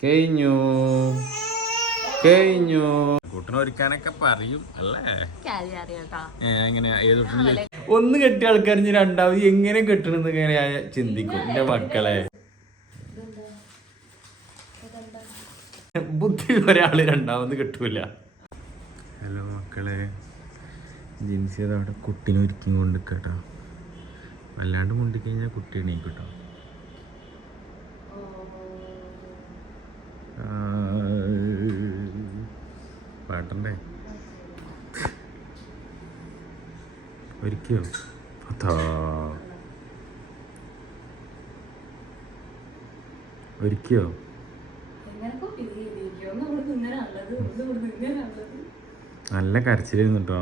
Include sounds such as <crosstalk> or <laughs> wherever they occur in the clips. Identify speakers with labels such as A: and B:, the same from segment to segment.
A: കഴിഞ്ഞു കഴിഞ്ഞു കൂട്ടിനെ ഒരുക്കാനൊക്കെ പറയും അല്ലേ? എങ്ങനെ? ഏത് ഒന്ന് കെട്ടിയ ആൾക്കാർ ഇനി രണ്ടാമത് എങ്ങനെ കെട്ടണെന്ന് ഇങ്ങനെ ചിന്തിക്കും. എന്റെ മക്കളെ. ബുദ്ധി ഒരാൾ രണ്ടാമത് കിട്ടൂല. ഹലോ മക്കളെ. ജിൻസി അതവിടെ കുട്ടീനെ ഒരുക്കി കൊണ്ട് കേട്ടോ അല്ലാണ്ട് മുണ്ടി എണീക്കും കുട്ടി എണീക്കട്ടോ ഒരിക്കോ അതാ. ഒരിക്കോ നല്ല കരച്ചിലായിരുന്നു കേട്ടോ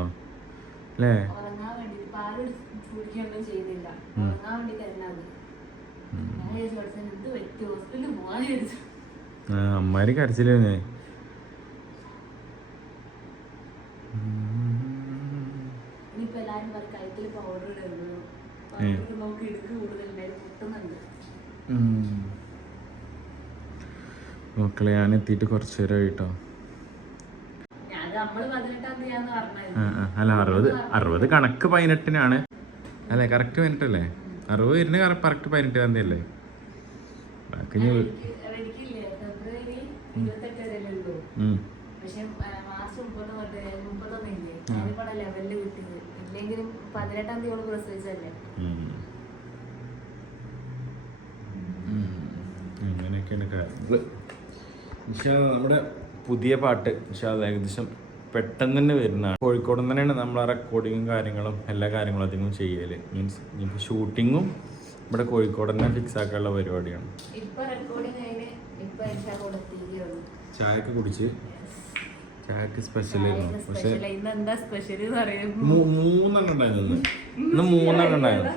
A: അല്ലേ?
B: അമ്മമാര് വേണ്ടി പാൽ കുടിക്കൊന്നും ചെയ്യുന്നില്ല ഉറങ്ങാൻ വേണ്ടി തരുന്നത് ഞാൻ വിചാരിച്ചു "പഠിച്ചോനെ, എന്ത് പറ്റി ഹോസ്പിറ്റലിൽ പോകാൻ വിചാരിച്ചു
A: ആ, അമ്മാര് കരച്ചിലായിരുന്നേ
B: ഇനിയിപ്പോ എല്ലാരും പറയും കഴുത്തിൽ പൗഡർ ഇടുന്നു പൗഡർ നോക്കി ഇടുക്ക് കൂടുതലുണ്ടായി പൊട്ടുന്നുണ്ട്
A: മക്കളെ ഞാൻ എത്തിയിട്ട് കുറച്ച് നേരം കേട്ടോ. അല്ല അറുപത് അറുപത് കണക്ക് പതിനെട്ടിനാണ്. അല്ലേ കറക്റ്റ് പതിനെട്ടല്ലേ? അറുപത് വരുന്ന കറക്റ്റ് പതിനെട്ടാം തീയതി അല്ലേ ബാക്കി
B: പതിനെട്ടാം തീയതി പ്രസവിച്ചല്ലേ.
A: അങ്ങനെയൊക്കെയാണ് കാര്യങ്ങൾ നമ്മുടെ പുതിയ പാട്ട് പക്ഷേ അത് ഏകദേശം പെട്ടെന്ന് തന്നെ വരുന്നതാണ്. കോഴിക്കോട് തന്നെയാണ് നമ്മൾ ആ റെക്കോർഡിങ്ങും കാര്യങ്ങളും എല്ലാ കാര്യങ്ങളും അധികം ചെയ്യൽ. മീൻസ് ഇനിയിപ്പോൾ ഷൂട്ടിങ്ങും ഇവിടെ കോഴിക്കോട് തന്നെ ഫിക്സ് ആക്കാനുള്ള പരിപാടിയാണ്. ചായക്ക് കുടിച്ച്? ചായക്ക് സ്പെഷ്യൽ ആയിരുന്നു. പക്ഷെ മൂന്നെണ്ണം ഉണ്ടായിരുന്നു. ഇന്ന് മൂന്നെണ്ണം ഉണ്ടായിരുന്നു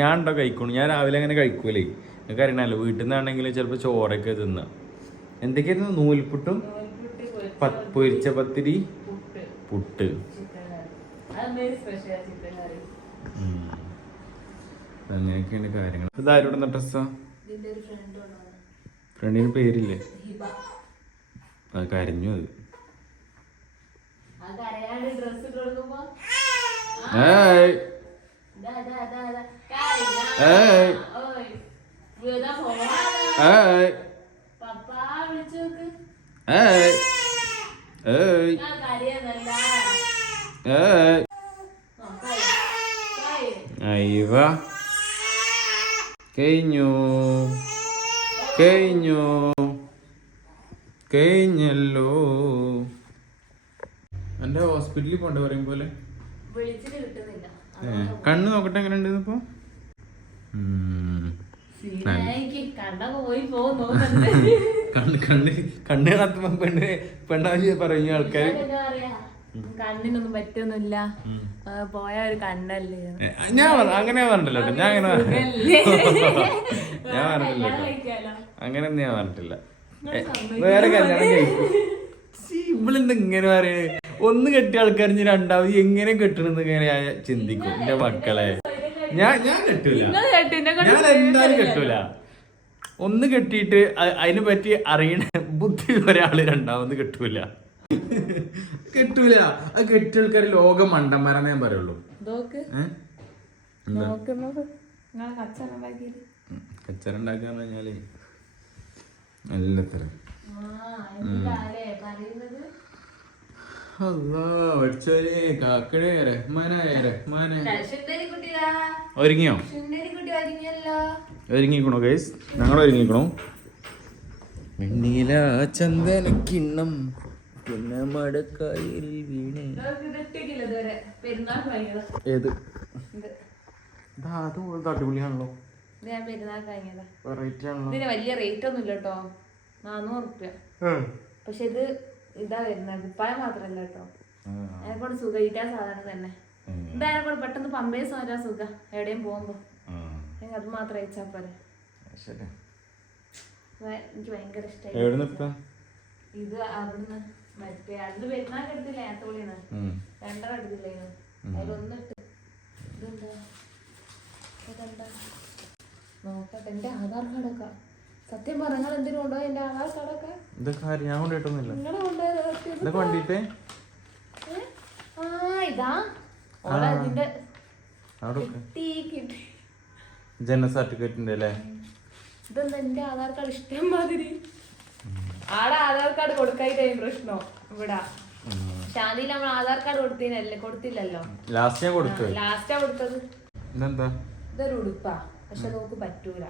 A: ഞാൻ ഉണ്ടോ കഴിക്കണു ഞാൻ രാവിലെ അങ്ങനെ കഴിക്കൂലേ. നിങ്ങൾക്ക് അറിയണല്ലോ വീട്ടിൽ നിന്നാണെങ്കിൽ ചിലപ്പോൾ ചോറൊക്കെ തിന്ന. എന്തൊക്കെയായിരുന്നു? നൂൽപുട്ടും പൊരിച്ച പത്തിരി
B: പുട്ട്.
A: അങ്ങനെയൊക്കെയാണ് കാര്യങ്ങൾ.
B: ഫ്രണ്ട് വന്നത്
A: ഫ്രണ്ടിന് പേരില്ലേ? അത് കരഞ്ഞു അത്. ഏയ്. ഏയ്.
B: ഇതാ.
A: ഏയ്. ഏയ്. ഏയ്. ഏയ്. അയ്യവ. കഴിഞ്ഞു. കഴിഞ്ഞു. കഴിഞ്ഞല്ലോ. എന്റെ ഹോസ്പിറ്റലിൽ പോണ്ട പറയും പോലെ? ഏ, നോക്കട്ടെ എങ്ങനെ ഇപ്പൊ <laughs> കണ്ണ് കണ്ണ് കണ്ണ് കാണാത്ത പെണ്ണ് ആൾക്കാർ
B: എന്താ പറയാ? കണ്ണിനൊന്നും പറ്റൊന്നുമില്ല. പോയ ഒരു കണ്ണല്ലേ.
A: ഞാൻ അങ്ങനെ പറഞ്ഞിട്ടില്ല ഞാൻ അങ്ങനെ? ഞാൻ പറഞ്ഞിട്ടില്ല അങ്ങനെ ഞാൻ പറഞ്ഞിട്ടില്ല. വേറെ കല്യാണം കഴിക്കും. ഇവളെന്താ ഇങ്ങനെ പറയണേ. ഒന്ന് കെട്ടിയ ആൾക്കാർ രണ്ടാമത് എങ്ങനെ കെട്ടണെന്ന് ഇങ്ങനെ ചിന്തിക്കും. എന്റെ മക്കളെ. ഞാൻ ഞാൻ കെട്ടൂല. ഞാൻ എന്തായാലും ഒന്ന് കെട്ടിയിട്ട് അതിനെ പറ്റി അറിയണ ബുദ്ധി ഒരാൾ രണ്ടാമത് കെട്ടൂല. കെട്ടൂല. ആ കെട്ടിയ ആൾക്കാർ ലോകം മണ്ടന്മാരാന്ന് ഞാൻ പറയുള്ളൂ.
B: നോക്ക്
A: ഏ? എന്താ?
B: നോക്ക് നോക്ക് നിങ്ങളെ കച്ചറ ഉണ്ടാക്കിയത്
A: കച്ചറ ഉണ്ടാക്കാന്ന് പറഞ്ഞാൽ എല്ലാത്തരം ഒരുങ്ങിയോ? ഒരുങ്ങിക്കണോ ഗൈസ് ഞങ്ങൾ ഒരുങ്ങിക്കണോ വെണ്ണീല ചന്ദന കിണ്ണം പിന്നെ മടക്കായിൽ വീണ്. ഏത്? അടിപൊളിയാണല്ലോ. വെറൈറ്റി ആണല്ലോ.
B: വലിയ റേറ്റ് ഒന്നും ഇല്ല കേട്ടോ. നാനൂറ് റുപ്യ. പക്ഷെ ഇത് ഇതാ വരുന്നത്. കുപ്പായം മാത്രല്ല കേട്ടോ. അതിനെ കൊണ്ട് സുഖയിട്ടാ സാധാരണ തന്നെ. എന്തായാലും കൂടെ പെട്ടെന്ന് പമ്പേഴ്സ് വരാ സുഖ. എവിടെയും പോകുമ്പോ. എനിക്ക് അത് മാത്രം അയച്ചാ പോരെ. എനിക്ക് ഭയങ്കര ഇഷ്ടമായി ഇത് അവിടുന്ന് മറ്റേ അത് പെരുന്നാൾ എടുത്തില്ലേ രണ്ടര രണ്ടെണ്ണം അതിലൊന്നും ഇട്ട്. ഇതെന്താ? ഇതെന്താ? നോക്കട്ടെ. എന്റെ ആധാർ കാർഡൊക്കെ സത്യം പറഞ്ഞാൽ എന്തിനു ഉണ്ടോ എന്റെ ആധാർ കാർഡൊക്കെ?
A: ഇതൊക്കെ ആര് ഞാൻ കൊണ്ടുപോയിട്ടൊന്നുമില്ല.
B: നിങ്ങളെ.
A: ഇതൊക്കെ വണ്ടിയിട്ട്
B: ഏ? ആ ഇതാ. ഓളെ ഇതിന്റെ
A: അവിടെ വെക്ക്.
B: കിട്ടി കിട്ടി.
A: ജനന സർട്ടിഫിക്കറ്റിന്റെ അല്ലേ?
B: ഇതെന്താ എന്റെ ആധാർ കാർഡ് ഇഷ്ടം മാതിരി? ആടെ ആധാർ കാർഡ് കൊടുക്കായിട്ടായി പ്രശ്നോ ഇവിടെ. ശാന്തി നമ്മൾ ആധാർ കാർഡ് കൊടുത്തില്ലല്ലേ കൊടുത്തില്ലല്ലോ.
A: ലാസ്റ്റ് ഞാൻ കൊടുത്തു
B: ലാസ്റ്റാ കൊടുത്തത്.
A: ഇതെന്താ?
B: ഇതൊരു ഉടുപ്പാ. പക്ഷെ നമുക്ക് പറ്റൂല.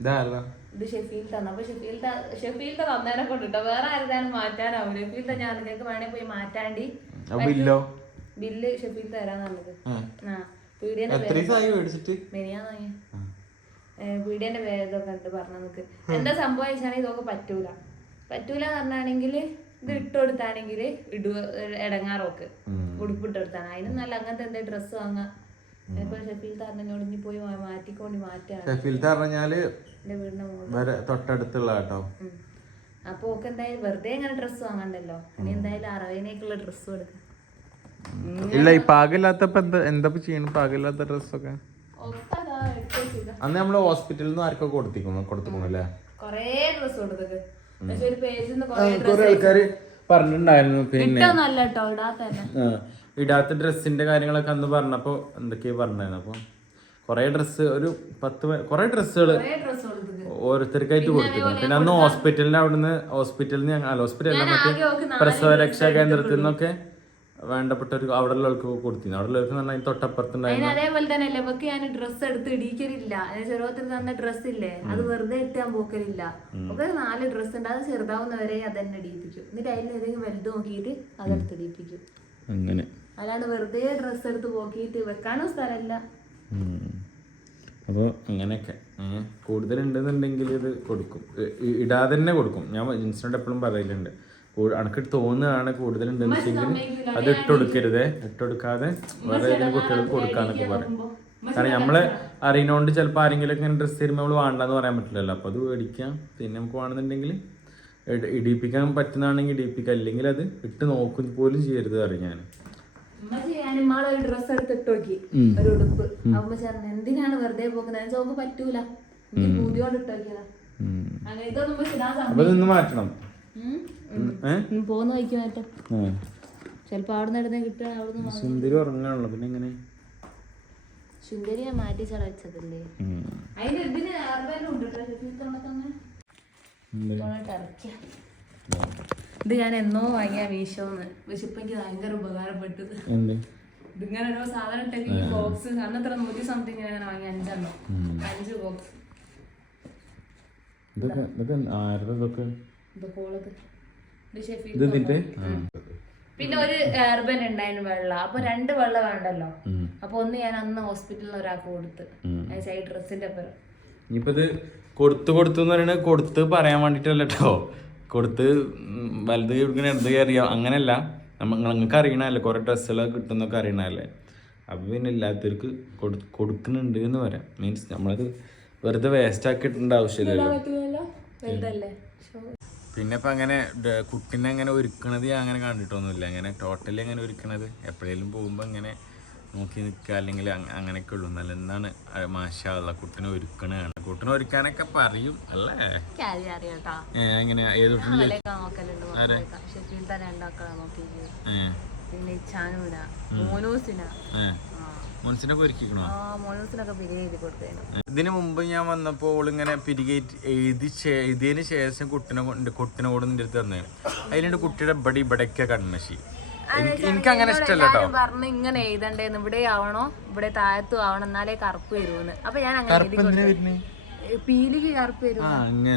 A: ഇതാരതാ
B: ഇത് ഷെഫീൽ തന്നെ. അപ്പൊ ഷെഫീൽ ഷെഫീൽ തന്നേനെ കൊണ്ടിട്ടോ. വേറെ ആരുതാനും മാറ്റാനാവും ഷെഫീൽ ഞാൻ നിങ്ങൾക്ക് വേണേ പോയി മാറ്റാണ്ടി.
A: ബില്ലോ?
B: ബില്ല് ഷെഫീൽ തരാന്ന് പറഞ്ഞത്.
A: ആ.
B: പീഡിയന്റെ ഇതൊക്കെ ഉണ്ട് പറഞ്ഞ നമുക്ക് എന്താ സംഭവം വെച്ചാണെങ്കിൽ ഇതൊക്കെ പറ്റൂല. പറ്റൂല പറഞ്ഞാണെങ്കിൽ ഇത് ഇട്ട് കൊടുത്താണെങ്കിൽ ഇടുക ഇടങ്ങാറൊക്കെ. ഉടുപ്പിട്ട് കൊടുത്താണ് അതിന് നല്ല അങ്ങനത്തെ എന്താ ഡ്രസ്സ് വാങ്ങാം. ഷെഫീൽ
A: പറഞ്ഞാൽ തൊട്ടടുത്തുള്ള കേട്ടോ
B: അപ്പൊ ഓക്ക് എന്തായാലും വെറുതെ ഇങ്ങനെ ഡ്രസ്സ് വാങ്ങണ്ടല്ലോ? ഇനി എന്തായാലും അറവേനേക്കുള്ള ഡ്രസ്സ് കൊടുക്കാം.
A: ഇല്ല ഈ പാകില്ലാത്തപ്പോ എന്താ എന്താ ചെയ്യണം? പാകില്ലാത്ത ഡ്രസ്സൊക്കെ? അന്ന് നമ്മൾ ഹോസ്പിറ്റലിൽ നിന്ന് ആർക്കൊക്കെ കൊടുത്തിക്കുന്നു കൊടുത്തിക്കണു അല്ലേ?
B: കൊറേ ഡ്രസ്സ് കൊടുത്തത് പക്ഷെ ഒരു പേജിൽ നിന്ന് കൊറേ
A: ആൾക്കാര് പറഞ്ഞിട്ടുണ്ടായിരുന്നു പിന്നെ.
B: ഇടാത്ത
A: ഡ്രസ്സിന്റെ ഡ്രസ്സിന്റെ കാര്യങ്ങളൊക്കെ അന്ന് പറഞ്ഞപ്പോ എന്തൊക്കെയാ പറഞ്ഞായിരുന്നു. അപ്പൊ കുറേ ഡ്രസ്സ് ഒരു പത്ത് കുറേ ഡ്രസ്സുകൾ ഓരോരുത്തർക്കായിട്ട് കൊടുത്തിരുന്നു. പിന്നെ അന്ന് ഹോസ്പിറ്റലിന് അവിടുന്ന് ഹോസ്പിറ്റലിൽ നിന്ന് അല്ല ഹോസ്പിറ്റലിൽ മറ്റേ പ്രസവ രക്ഷാ കേന്ദ്രത്തിൽ നിന്നൊക്കെ വേണ്ടപ്പെട്ട അവിടെ ഉള്ളവർക്ക് കൊടുത്തിരുന്നു. അവിടെ ഉള്ളവർക്ക് പറഞ്ഞാൽ തൊട്ടപ്പുറത്തുണ്ടായിരുന്നു
B: അതേപോലെ തന്നെ ഇവക്ക് ഞാൻ ഡ്രസ്സ് എടുത്ത് ഇടിക്കലില്ല ചെറുപ്പത്തിൽ തന്ന ഡ്രസ്സ് ഇല്ലേ അത് വെറുതെ ഇട്ടാൻ പോക്കലില്ല. ഒക്കെ നാല് ഡ്രസ്സ് ഉണ്ട്. അത് ചെറുതാവുന്നവരെ അത് തന്നെ ഇടിയിപ്പിക്കും. എന്നിട്ട് അതിൽ ഏതെങ്കിലും വലുത് നോക്കിയിട്ട് അതെടുത്ത് ഇടിയിപ്പിക്കും.
A: അങ്ങനെ.
B: അല്ലാണ്ട് വെറുതെ ഡ്രസ്സ് എടുത്ത് പോക്കിയിട്ട് വെക്കാനും സ്ഥലമില്ല
A: അപ്പോൾ അങ്ങനെയൊക്കെ. കൂടുതൽ ഉണ്ടെന്നുണ്ടെങ്കിൽ ഇത് കൊടുക്കും. ഇടാതെ തന്നെ കൊടുക്കും. ഞാൻ ജിൻസിനോട് എപ്പോഴും പറയലുണ്ട്. അണക്ക് അനക്ക് തോന്നുകയാണ് കൂടുതൽ ഉണ്ടെന്നുണ്ടെങ്കിൽ അത് ഇട്ടുകൊടുക്കരുത് ഇട്ടുകൊടുക്കാതെ വേറെ ഏതെങ്കിലും കുട്ടികൾക്ക് കൊടുക്കാന്നൊക്കെ പറയും. കാരണം നമ്മൾ അറിയണോണ്ട് ചിലപ്പോൾ ആരെങ്കിലും ഇങ്ങനെ ഡ്രസ്സ് തരുമ്പോൾ നമ്മൾ വേണ്ടെന്ന് പറയാൻ പറ്റില്ലല്ലോ. അപ്പോൾ അത് മേടിക്കാം. പിന്നെ നമുക്ക് വേണമെന്നുണ്ടെങ്കിൽ ഇടിപ്പിക്കാൻ പറ്റുന്നതാണെങ്കിൽ ഇടിപ്പിക്കാം. അല്ലെങ്കിൽ അത് ഇട്ട് നോക്കും പോലും ചെയ്യരുത് അറിയാം
B: ഉമ്മ ഒരു ഡ്രസ്സ് എടുത്തിട്ട് നോക്കി. ഒരു ഉടുപ്പ്. അമ്മ ചേർന്ന് എന്തിനാണ് വെറുതെ പോകുന്നത് ചോക്ക് പറ്റൂല. എനിക്ക് പൂതിയോണ്ട് ഇട്ട് നോക്കിയതാ. അങ്ങനെ ഇതൊന്നും പക്ഷെ ഇടാൻ
A: ഇതൊന്ന് മാറ്റണം.
B: പോന്ന് വയ്ക്കും മാറ്റം. ചിലപ്പോ അവിടെ നിന്ന് ഇടുന്ന കിട്ടുക
A: സുന്ദരി ഉറങ്ങാണല്ലോ പിന്നെ എങ്ങനെ?
B: സുന്ദരിയെ മാറ്റി ചട വെച്ചതല്ലേ? അതിന് ഇതിന് ഉണ്ട് കേട്ടോ ഇത് ഞാൻ എന്നോ വാങ്ങിയ മീഷോന്ന് പക്ഷെ ഇപ്പൊ എനിക്ക് ഭയങ്കര ഉപകാരപ്പെട്ടത്. ഇതിങ്ങനെ ഓരോ സാധനം ഈ ബോക്സ് അന്നത്ര നൂറ്റി സംതിങ് ഞാൻ വാങ്ങി അഞ്ചെണ്ണം. അഞ്ച് ബോക്സ് പിന്നെ ഒരു ഹെർബൻ ഉണ്ടായിരുന്നു വെള്ളം. അപ്പൊ രണ്ട് വെള്ളം വേണ്ടല്ലോ? അപ്പൊ ഒന്ന് ഞാൻ അന്ന് ഹോസ്പിറ്റലിൽ ഒരാൾക്ക് കൊടുത്ത്. ഈ ഡ്രസ്സിന്റെ പേര്
A: ഇനിയിപ്പോ ഇത് കൊടുത്ത് കൊടുത്തു എന്ന് പറയുന്നത് കൊടുത്ത് പറയാൻ വേണ്ടിട്ടല്ലോ കൊടുത്ത് വലത് കൊടുക്കണ ഇടത് കയറിയോ? അങ്ങനെയല്ല നമ്മൾ നിങ്ങൾക്ക് അറിയണല്ലേ കുറെ ഡ്രസ്സുകളൊക്കെ കിട്ടുന്നൊക്കെ അറിയണല്ലേ അപ്പോൾ പിന്നെ ഇല്ലാത്തവർക്ക് കൊടു കൊടുക്കുന്നുണ്ട് എന്ന് പറയാം. മീൻസ് നമ്മളത് വെറുതെ വേസ്റ്റ് ആക്കിയിട്ടുണ്ട് ആവശ്യമില്ലല്ലോ. പിന്നെ ഇപ്പം അങ്ങനെ കുട്ടീനെ അങ്ങനെ ഒരുക്കണത് ഞാൻ അങ്ങനെ കണ്ടിട്ടൊന്നുമില്ല. അങ്ങനെ ടോട്ടലി അങ്ങനെ ഒരുക്കണത്. എപ്പോഴേലും പോകുമ്പോൾ ഇങ്ങനെ നോക്കി നിൽക്കുക അല്ലെങ്കിൽ അങ്ങനെയൊക്കെ ഉള്ളൂ. നല്ല എന്താണ് മാഷാള്ള കുട്ടനെ ഒരുക്കണാണ് കുട്ടനെ ഒരുക്കാനൊക്കെ പറയും അല്ലേ? എങ്ങനെ ഏത് ഒരുക്കിക്കണോ?
B: മോനൂസിനൊക്കെ കൊടുത്തേനു.
A: ഇതിനു മുമ്പ് ഞാൻ വന്നപ്പോൾ ഓളിങ്ങനെ പിരികേറ്റ് എഴുതി എഴുതിയതിനു ശേഷം കുട്ടിനെ കൊണ്ട് കുട്ടിനെ കൂടെ നിന്റെ അടുത്ത് തന്നെ അതിലുണ്ട് കുട്ടിയുടെ ഇവിടെ ഇവിടെയൊക്കെ കൺമശി എനിക്ക് അങ്ങനെ ഇഷ്ടമല്ല കേട്ടോ.
B: പറഞ്ഞു ഇങ്ങനെ എഴുതണ്ടേ ഇവിടെ ആവണോ? ഇവിടെ താഴത്തും ആവണം. എന്നാലേ കറുപ്പ് വരുമെന്ന് അപ്പൊ ഞാൻ അങ്ങനെ എഴുതി കൊടുത്തു പീലിക്ക് കറുപ്പ് വരും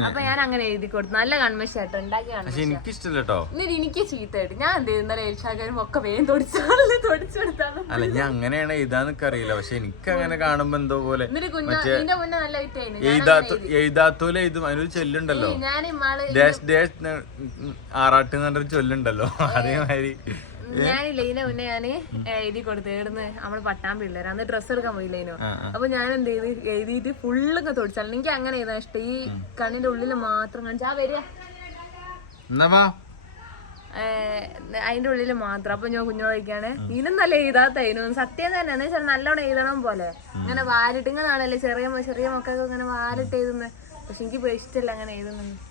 B: അപ്പൊ ഞാൻ അങ്ങനെ എഴുതി കൊടുത്തു. നല്ല കൺവെൻഷൻ ആയിട്ട് ഉണ്ടാക്കി
A: എനിക്ക് ഇഷ്ടമല്ല കേട്ടോ.
B: എന്നിട്ട് എനിക്ക് ചീത്തയായിട്ട് ഞാൻ എന്ത് ചെയ്യുന്ന എൽഷാക്കാരും ഒക്കെ വേഗം തൊടിച്ചാണല്ലോ തൊടിച്ചെടുത്താണ്
A: അല്ല ഞാൻ അങ്ങനെയാണ് എഴുതാന്നൊക്കെ അറിയില്ല. പക്ഷെ എനിക്ക് അങ്ങനെ കാണുമ്പോ എന്തോ പോലെ എഴുതാത്തോലെ എഴുതും. അതിനൊരു ചൊല്ലുണ്ടല്ലോ. ഡാഷ് ഡാഷ് ആറാട്ട് എന്ന് ചൊല്ലുണ്ടല്ലോ. അതേമാതിരി.
B: ഞാനില്ല ഇതിനെ മുന്നേ ഞാൻ എഴുതി കൊടുത്തു ഇവിടുന്ന് നമ്മൾ പട്ടാമ്പി പിള്ളേര്. അന്ന് ഡ്രസ്സ് എടുക്കാൻ പോയില്ലേനോ? അപ്പൊ ഞാൻ എന്ത് ചെയ്ത്? എഴുതിയിട്ട് ഫുള്ളൊക്കെ തൊടിച്ചാൽ എനിക്ക് അങ്ങനെ എഴുതാൻ ഇഷ്ടം? ഈ കണ്ണിന്റെ ഉള്ളിൽ മാത്രം കാണിച്ചാ. വരിക. അതിന്റെ ഉള്ളിൽ മാത്രം. അപ്പൊ ഞാൻ കുഞ്ഞോട് ചോദിക്കാണ് ഇതിനും നല്ല എഴുതാത്തതിനും. സത്യം തന്നെ. എന്ന് വെച്ചാൽ നല്ലോണം എഴുതണം പോലെ. അങ്ങനെ വാലിട്ട് ഇങ്ങനെ ആണല്ലേ ചെറിയ ചെറിയ മക്കൾക്ക് ഇങ്ങനെ വാലിട്ട് എഴുതുന്നത് പക്ഷെ എനിക്ക് ഇപ്പൊ ഇഷ്ടമല്ല അങ്ങനെ എഴുതുന്നത്. പക്ഷെ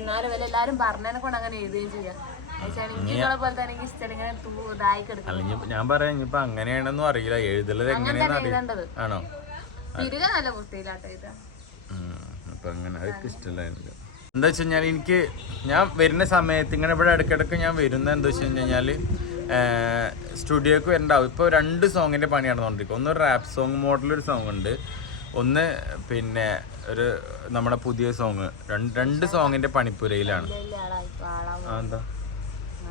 B: എന്നാലും എല്ലാരും പറഞ്ഞതിനെ കൊണ്ട് അങ്ങനെ എഴുതുകയും ചെയ്യാം.
A: ഞാൻ പറയാം ഇനിയിപ്പോ അങ്ങനെയാണെന്നും അറിയില്ല. എഴുതലത്
B: എങ്ങനെയാണോ
A: ആണോ. അപ്പൊ അങ്ങനെ അതൊക്കെ ഇഷ്ടമല്ലായിരുന്നു എന്താ വെച്ച് കഴിഞ്ഞാൽ എനിക്ക് ഞാൻ വരുന്ന സമയത്ത് ഇങ്ങനെ ഇവിടെ ഇടയ്ക്കിടയ്ക്ക് ഞാൻ വരുന്ന എന്താ വെച്ച് കഴിഞ്ഞാൽ സ്റ്റുഡിയോക്ക് വരണ്ടാവും. ഇപ്പോൾ രണ്ട് സോങ്ങിന്റെ പണി നടന്നുകൊണ്ടിരിക്കും. ഒന്ന് റാപ്പ് സോങ് മോഡലൊരു സോങ് ഉണ്ട്. ഒന്ന് പിന്നെ ഒരു നമ്മുടെ പുതിയ സോങ് രണ്ട് സോങ്ങിന്റെ പണിപ്പുരയിലാണ്. എന്താ?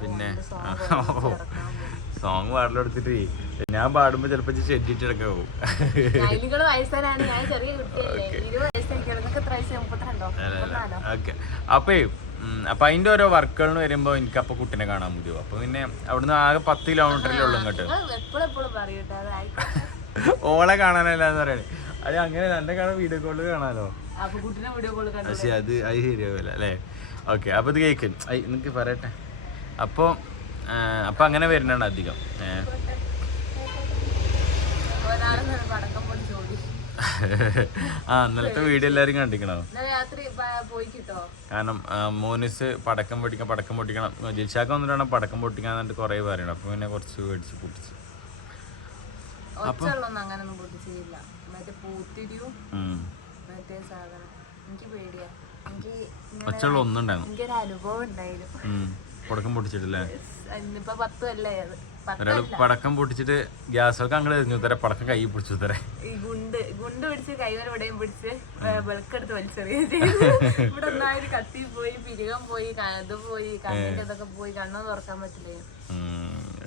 A: പിന്നെ സോങ് പാടലെടുത്തിട്ട് ഞാൻ പാടുമ്പോ ചെലപ്പോ ചെടിയിട്ടിടക്കെ പോകും ഓക്കെ അപ്പേ അപ്പൊ അതിന്റെ ഓരോ വർക്കുകളിന് വരുമ്പോ എനിക്ക് അപ്പൊ കുട്ടിനെ കാണാൻ പറ്റുമോ അപ്പൊ പിന്നെ അവിടുന്ന് ആകെ പത്ത് കിലോമീറ്ററിലുള്ളൂ ഇങ്ങോട്ട്. ഓളെ കാണാനല്ല എന്ന് പറയണേ അത് അങ്ങനെ നല്ല കാണാൻ വീഡിയോ കോളിൽ കാണാലോ? പക്ഷെ അത് അത് ശരിയാവില്ല അല്ലേ? ഓക്കെ അപ്പൊ ഇത് കേക്ക്. ഐ നിങ്ങക്ക് പറയട്ടെ. അപ്പൊ അപ്പൊ അങ്ങനെ വരുന്നുണ്ട് അധികം. ആ ഇന്നലത്തെ വീഡിയോ എല്ലാരും കണ്ടിക്കണോ? കാരണം മോനിസ് പടക്കം പൊട്ടിക്കണം പടക്കം പൊട്ടിക്കണം. ജിൽഷാക്ക് വന്നിട്ടാണ് പടക്കം പൊട്ടിക്കാൻ എന്നിട്ട് കുറേ പറയണം അപ്പൊ പിന്നെ കുറച്ച് മേടിച്ച് പൊട്ടിച്ച്.
B: അപ്പൊ മറ്റേ പൂത്തിരിയും?
A: ഉം.
B: മറ്റേ സാധനം. എനിക്ക് പേടിയാ. എനിക്ക് ഇങ്ങനെ-
A: ഒന്നുണ്ടായിരുന്നു.
B: എനിക്കൊരു അനുഭവം ഉണ്ടായിരുന്നു.
A: ഉം. പടക്കം പൊട്ടിച്ചിട്ടില്ലേ?
B: ഇന്നിപ്പോ പത്ത്
A: അല്ലേ പടക്കം പൊട്ടിച്ചിട്ട് ഗ്യാസൊക്കെ അങ്ങനെ എറിഞ്ഞു. തരാം പടക്കം കൈ പിടിച്ചു തരാം
B: ഗുണ്ട് ഗുണ്ട് പിടിച്ച് കൈവരെ ഇവിടെയും പിടിച്ച് വെളുക്കെടുത്ത് <laughs> ഇവിടെ ഒന്നായിട്ട് കത്തി പോയി പിരികം പോയി ഇത് പോയി കണ്ണിന്റെ ഇതൊക്കെ പോയി കണ്ണൊന്നും തുറക്കാൻ പറ്റില്ല?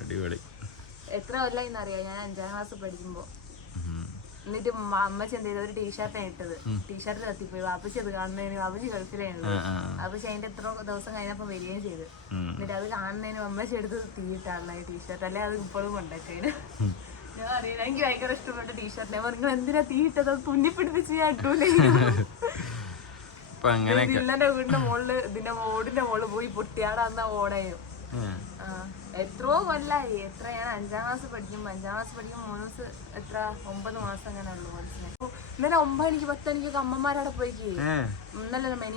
A: അടിപൊളി.
B: എത്ര കൊല്ലായി എന്നറിയാം ഞാൻ അഞ്ചാം ക്ലാസ് പഠിക്കുമ്പോ. എന്നിട്ട് അമ്മച്ചി എന്ത് ചെയ്തു ഒരു ടീഷർട്ട് ഇട്ടത്. ടീഷർട്ട് കത്തിപ്പോയി വാപ്പച്ചി അത് കാണുന്നതിന് വാപ്പച്ചി ഗൾഫിലായിരുന്നു വാപ്പച്ചി അതിന്റെ എത്ര ദിവസം കഴിഞ്ഞപ്പോ വരികയും ചെയ്തു. എന്നിട്ട് അത് കാണുന്നതിന് അമ്മച്ചി എടുത്ത് തീയിട്ടാണ് ടീഷർട്ട്. അല്ലെ അത് ഇപ്പോഴും കൊണ്ടൊക്കെയാണ് ഞാൻ അറിയില്ല എനിക്ക് ഭയങ്കര ഇഷ്ടപ്പെട്ട ടീഷർട്ട്. ഞാൻ പറഞ്ഞു എന്തിനാ തീയിട്ടത് അത് തുന്നിപ്പിടിപ്പിച്ച് ഞാൻ ഇട്ടൂലേ ഇന്നലെ വീടിന്റെ മുകളിൽ ഇതിന്റെ ഓടിന്റെ മുകളിൽ പോയി പൊട്ടിയാടാ അന്ന ഓടായിരുന്നു
A: ഉം.
B: ആ, എത്രയോ കൊല്ലായി. എത്ര ഞാൻ അഞ്ചാം ക്ലാസ് പഠിക്കും അഞ്ചാം ക്ലാസ് പഠിക്കും മൂന്ന് ദിവസം എത്ര ഒമ്പത് മാസം അങ്ങനെ ഉള്ളു ഇന്നലെ ഒമ്പത് എനിക്ക് പത്ത് എനിക്ക് അമ്മമാരവിടെ പോയി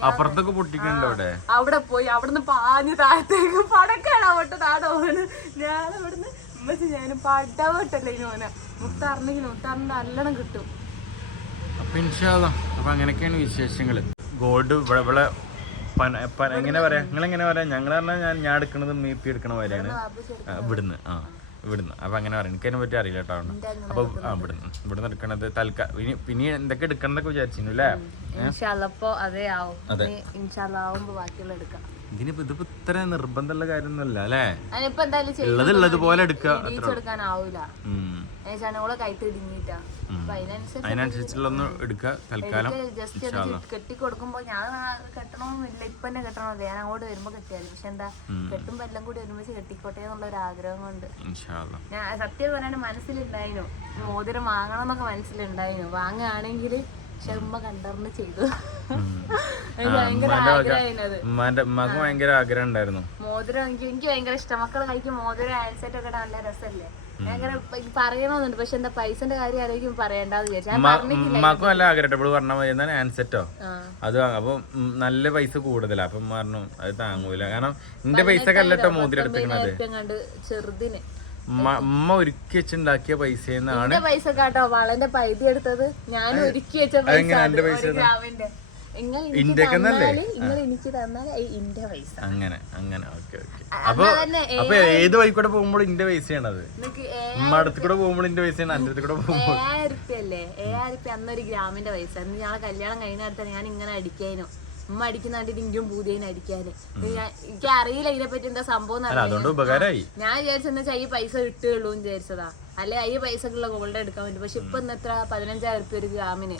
A: അപ്പുറത്തൊക്കെ പൊട്ടിക്കണ്ടോ അവിടെ?
B: അവിടെ പോയി. അവിടുന്ന് പാഞ്ഞ് താഴത്തേക്ക് പടക്കാണ് അവിടെ താഴെ പോണ് ഞാൻ അവിടുന്ന് ഉമ്മച്ചി ഞാൻ പടവട്ടല്ലേ ഇനി മോനെ. മുത്താറിനെങ്കിൽ മുത്തറിന്റെ നല്ലോണം കിട്ടും.
A: അപ്പൊ അങ്ങനെയൊക്കെയാണ് വിശേഷങ്ങൾ. ഗോൾഡ് ഇവിടെ എങ്ങനെ പറയാ? നിങ്ങൾ എങ്ങനെ പറയാ? ഞങ്ങൾ പറഞ്ഞാൽ ഞാൻ ഞാൻ എടുക്കണത് മീപ്പി എടുക്കണ പോലെയാണ്. ഇവിടുന്ന്. ആ ഇവിടുന്ന്. അപ്പൊ അങ്ങനെ പറയാം എനിക്ക് അതിനെ പറ്റി അറിയില്ല കേട്ടോ അപ്പൊ ആ ഇവിടുന്ന്. ഇവിടുന്ന് എടുക്കണത് തൽക്കാലം ഇനി പിന്നെ എന്തൊക്കെ എടുക്കണമെന്നൊക്കെ വിചാരിച്ചിരുന്നു അല്ലേ?
B: അതേ
A: ഇതിനിപ്പോ ഇതിപ്പോ ഇത്ര നിർബന്ധമുള്ള കാര്യമൊന്നുമല്ല അല്ലേ? ഉള്ളത് ഉള്ളത് പോലെ എടുക്കുക
B: ഓളെ കൈത്ത് ഇടുങ്ങിട്ടാ
A: അതിനനുസരിച്ചുള്ളൊന്ന് എടുക്കുക തൽക്കാലം.
B: ജസ്റ്റ് കെട്ടി കൊടുക്കുമ്പോ ഞാൻ കെട്ടണമെന്നില്ല ഇപ്പൊ തന്നെ കെട്ടണമെന്നില്ല ഞാൻ അങ്ങോട്ട് വരുമ്പോ കെട്ടിയാലും. പക്ഷെ എന്താ കെട്ടുമ്പോ എല്ലാം കൂടി ഒരുമിച്ച് കെട്ടിക്കോട്ടെ എന്നുള്ള ഒരു ആഗ്രഹം കൊണ്ട് ഞാൻ സത്യം പറയാൻ മനസ്സിലുണ്ടായിരുന്നു മോതിരം വാങ്ങണം എന്നൊക്കെ മനസ്സിലുണ്ടായിരുന്നു വാങ്ങുകയാണെങ്കിൽ പക്ഷെ ഉമ്മ കണ്ടറിഞ്ഞ് ചെയ്തു
A: ഉമ്മാക്ക് ഭയങ്കര ആഗ്രഹം ഉണ്ടായിരുന്നു.
B: മോതിരം എനിക്ക് എനിക്ക് ഭയങ്കര ഇഷ്ടം. മക്കളെ കൈക്ക് മോതിരം ആൻസെറ്റ് ഒക്കെ നല്ല രസമല്ലേ? ഭയങ്കര പ- പറയണമെന്നുണ്ട് പക്ഷെ എന്താ പൈസന്റെ കാര്യം ആലോചിക്കും പറയണ്ടെന്ന് വിചാരിച്ചു. ഞാൻ പറഞ്ഞിട്ടില്ല
A: ഉമ്മാക്കും നല്ല ആഗ്രഹം ഇവിടെ പറഞ്ഞ മതി എന്നാൽ ആൻസെറ്റോ. അത്. അപ്പൊ നല്ല പൈസ കൂടുതലാ. അപ്പം പറഞ്ഞു അത് താങ്ങൂല. കാരണം എന്റെ പൈസ കല്ലട്ടോ മോതിരി
B: എടുത്തിരിക്കണത് ചെറുതിന്.
A: ഉമ്മ ഒരുക്കി വെച്ചുണ്ടാക്കിയ
B: എന്റെ പൈസ കേട്ടോ വളന്റെ പൈതി എടുത്തത് ഞാൻ ഒരുക്കി വെച്ച പൈസ അത്
A: ഇന്ത്യക്കെന്നല്ലേ? അങ്ങനെ അങ്ങനെ ഓക്കെ ഓക്കെ. അപ്പൊ അപ്പൊ ഏത് വഴി കൂടെ പോകുമ്പോൾ ഇന്റെ
B: നിനക്ക്
A: ഉമ്മ അടുത്ത് കൂടെ പോകുമ്പോൾ ഇന്റെ പൈസയാണ് അന്റെ അടുത്ത് കൂടെ പോകുമ്പോൾ?
B: ഏഴായിരം റുപ്യ അല്ലേ ഏഴായിരം റുപ്യ അന്നൊരു ഗ്രാമിന്റെ പൈസ. അന്ന് ഞാൻ കല്യാണം കഴിഞ്ഞ അടുത്താണ് ഞാൻ ഇങ്ങനെ അടിക്കാനോ ഉമ്മ അടിക്കുന്ന കണ്ടിട്ട് എനിക്കും പൂതിയേനെ അടിക്കാന്. എനിക്ക് അറിയില്ല ഇതിനെ പറ്റി എന്താ സംഭവം ഞാൻ വിചാരിച്ചെന്ന് വെച്ചാൽ ഈ പൈസ കിട്ടുകയുള്ളൂ എന്ന് വിചാരിച്ചതാ. അല്ലെ ഈ പൈസക്കുള്ള ഗോൾഡ് എടുക്കാൻ പറ്റും. പക്ഷെ ഇപ്പൊ എത്ര? പതിനഞ്ചായിരം റുപ്യ ഒരു ഗ്രാമിന്.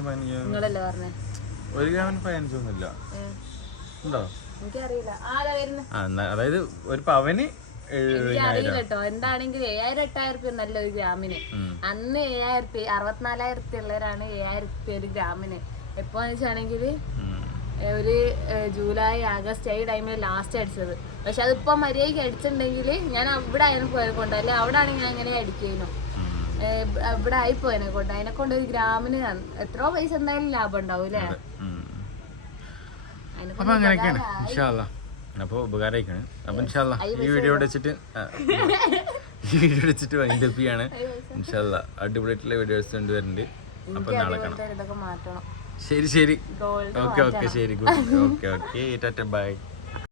A: പതിനഞ്ച്
B: നിങ്ങളല്ലേ പറഞ്ഞേ?
A: ഒരു ഗ്രാമിന് ഉണ്ടോ?
B: എനിക്കറിയില്ല. ആരാ വരുന്നത്
A: ആ എന്നാ- അതായത് ഒരു പവന് എഴുപതിനായിരം.
B: എനിക്കറിയില്ല കേട്ടോ എന്താണെങ്കിലും ഏഴായിരം എട്ടായിരം റുപ്യ നല്ല ഒരു ഗ്രാമിന്. അന്ന് ഏഴായിരത്തി അറുപത്തിനാലായിരത്തി അറുപത്തിനാലായിരം ഉള്ളവരാണ് ഏഴായിരം റുപ്യ ഒരു ഗ്രാമിന്. എപ്പോ വെച്ചാണെങ്കിൽ ഒരു ജൂലൈ ആഗസ്റ്റ് ഈ ടൈമിൽ ലാസ്റ്റ് അടിച്ചത്. പക്ഷെ അതിപ്പോ മര്യാദയ്ക്ക് അടിച്ചിട്ടുണ്ടെങ്കിൽ ഞാൻ അവിടെ ആയിരുന്നു പോയത് കൊണ്ട് അല്ലെ അവിടെ ആണെങ്കിൽ ഞാൻ എങ്ങനെ അടിക്കുന്നു
A: അവിടെ
B: ആയി പോയതിനെ കൊണ്ട്. അതിനെ കൊണ്ട് ഒരു ഗ്രാമിന് എത്രയോ പൈസ എന്തായാലും ലാഭം ഉണ്ടാവും അല്ലേ?
A: അപ്പോൾ ഉപകാരമായിക്കാണ് അപ്പം ഇൻഷാല്ല ഈ വീഡിയോ വെച്ചിട്ട് ഈ വീഡിയോ വെച്ചിട്ട് വൈൻഡ് അപ്പ് ഇൻഷാല്ല അടിപൊളിയായിട്ടുള്ള വീഡിയോസ് കൊണ്ടുവരുന്നുണ്ട് അപ്പം നാളെ കാണാം. ശരി ശരി ഓക്കെ ഓക്കെ ശരി good okay okay tata bye